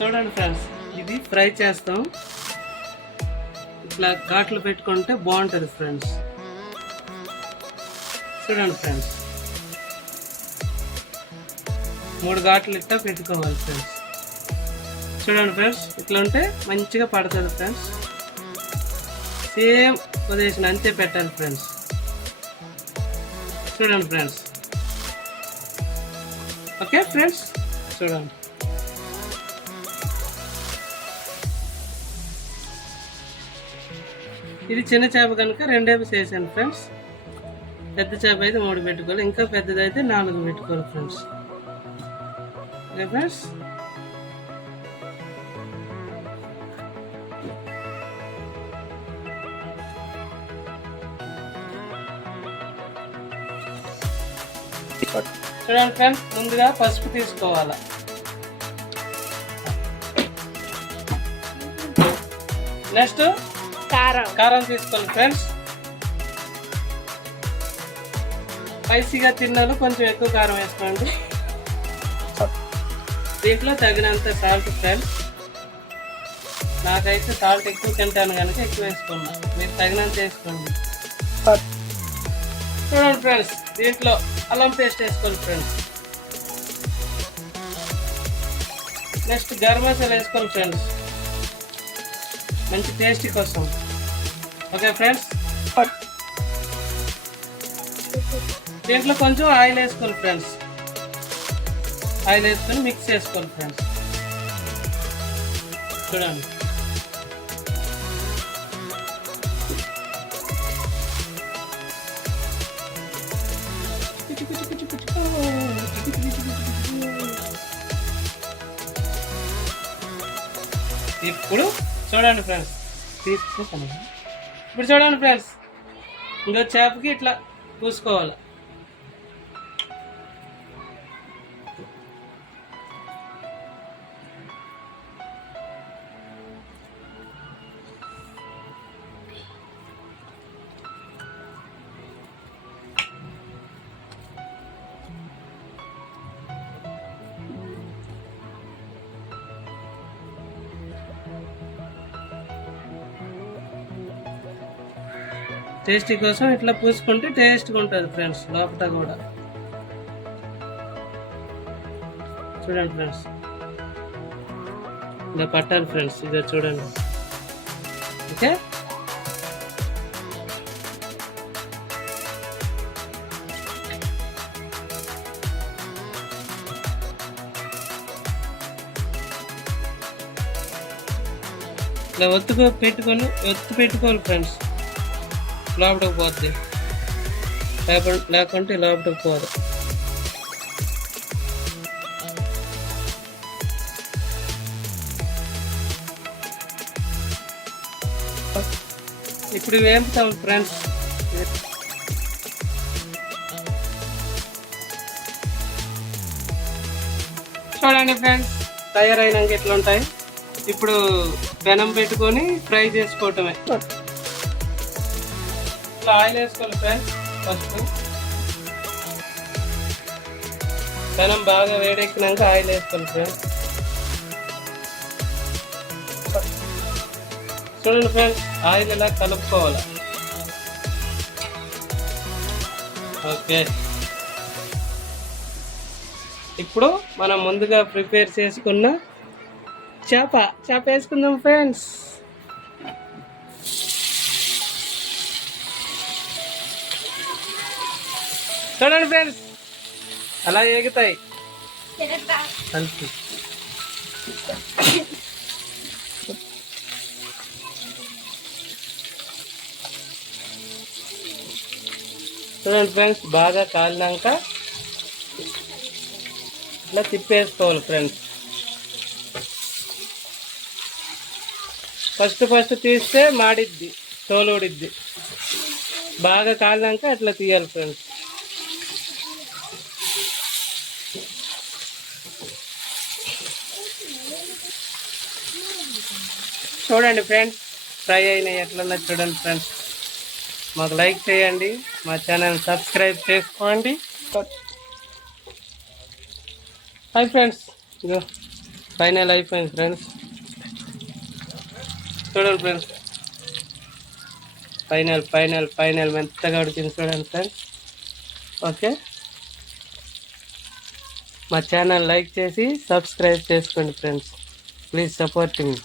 చూడండి ఫ్రెండ్స్, ఇది ఫ్రై చేస్తాం. ఇట్లా ఘాట్లు పెట్టుకుంటే బాగుంటుంది ఫ్రెండ్స్. చూడండి ఫ్రెండ్స్, 3 ఘాట్లు ఇట్లా పెట్టుకోవాలి ఫ్రెండ్స్. చూడండి ఫ్రెండ్స్, ఇట్లా ఉంటే మంచిగా పడుతుంది ఫ్రెండ్స్. సేమ్ పొజిషన్ అంతే పెట్టాలి ఫ్రెండ్స్. చూడండి ఫ్రెండ్స్. ఓకే ఫ్రెండ్స్, చూడండి. ఇది చిన్న చేప కనుక 2 వేసాను ఫ్రెండ్స్. పెద్ద చేప అయితే 3 పెట్టుకోవాలి, ఇంకా పెద్దది అయితే 4 పెట్టుకోవాలి ఫ్రెండ్స్. Okay friends. చూడండి ఫ్రెండ్స్, ముందుగా పసుపు తీసుకోవాలి. నెక్స్ట్ కారం తీసుకోవాలి ఫ్రెండ్స్. స్పైసీగా తిన్నాను, కొంచెం ఎక్కువ కారం వేసుకోండి. దీంట్లో తగినంత సాల్ట్ ఫ్రెండ్స్. నాకైతే సాల్ట్ ఎక్కువ తింటాను కనుక ఎక్కువ వేసుకున్నా, మీరు తగినంత వేసుకోండి. చూడండి ఫ్రెండ్స్, దీంట్లో అల్లం పేస్ట్ వేసుకోండి ఫ్రెండ్స్. నెక్స్ట్ గరం మసాలా వేసుకోండి ఫ్రెండ్స్, మంచి టేస్టీ కోసం. Okay friends. దీంట్లో కొంచెం ఆయిల్ వేసుకోండి ఫ్రెండ్స్. ఆయిల్ వేసుకొని మిక్స్ చేసుకోండి ఫ్రెండ్స్. చూడండి. ఇప్పుడు చూడండి ఫ్రెండ్స్, ఇప్పుడు చూడండి ఫ్రెండ్స్, ఇంకో చేపకి ఇట్లా పూసుకోవాలి. టేస్టీ కోసం ఇట్లా పూసుకుంటే టేస్ట్గా ఉంటుంది ఫ్రెండ్స్, లోపల కూడా. చూడండి ఫ్రెండ్స్, ఇలా పట్టాలి ఫ్రెండ్స్. ఇదే చూడండి. ఓకే. ఇలా ఒత్తు పెట్టుకోవాలి ఫ్రెండ్స్, లోపలికి పోద్ది. లేకుంటే లోపలికి పోదు. ఇప్పుడు వేపుతాం ఫ్రెండ్స్. చూడండి ఫ్రెండ్స్, తయారైనాక ఎట్లా ఉంటాయి. ఇప్పుడు పెనం పెట్టుకొని ఫ్రై చేసుకోవటమే. ఇట్లా ఆయిల్ వేసుకోవాలి ఫ్రెండ్స్. ఫస్ట్ పెనం బాగా వేడెక్కినాక ఆయిల్ వేసుకోవాలి ఫ్రెండ్స్. చూడండి ఫ్రెండ్స్, ఆయిల్ ఇలా కలుపుకోవాలి. ఓకే. ఇప్పుడు మనం ముందుగా ప్రిపేర్ చేసుకున్న చేప వేసుకుందాం ఫ్రెండ్స్. చూడండి ఫ్రెండ్స్, అలా ఎగుతాయి. చూడండి ఫ్రెండ్స్, బాగా కాలినాక ఇట్లా తిప్పేసుకోవాలి ఫ్రెండ్స్. ఫస్ట్ తీస్తే మాడిద్ది, తోలు ఊడిద్ది. బాగా కాలినాక అట్లా తీయాలి ఫ్రెండ్స్. చూడండి ఫ్రెండ్స్, ఫ్రై అయినాయి ఎట్లన్నా చూడండి ఫ్రెండ్స్. మాకు లైక్ చేయండి, మా ఛానల్ సబ్స్క్రైబ్ చేసుకోండి. హాయ్ ఫ్రెండ్స్, ఇదో ఫైనల్ అయిపోయింది ఫ్రెండ్స్. చూడండి ఫ్రెండ్స్, ఫైనల్ మెత్తగా ఉడికింది చూడండి ఫ్రెండ్స్. ఓకే, మా ఛానల్ లైక్ చేసి సబ్స్క్రైబ్ చేసుకోండి ఫ్రెండ్స్. Please support me.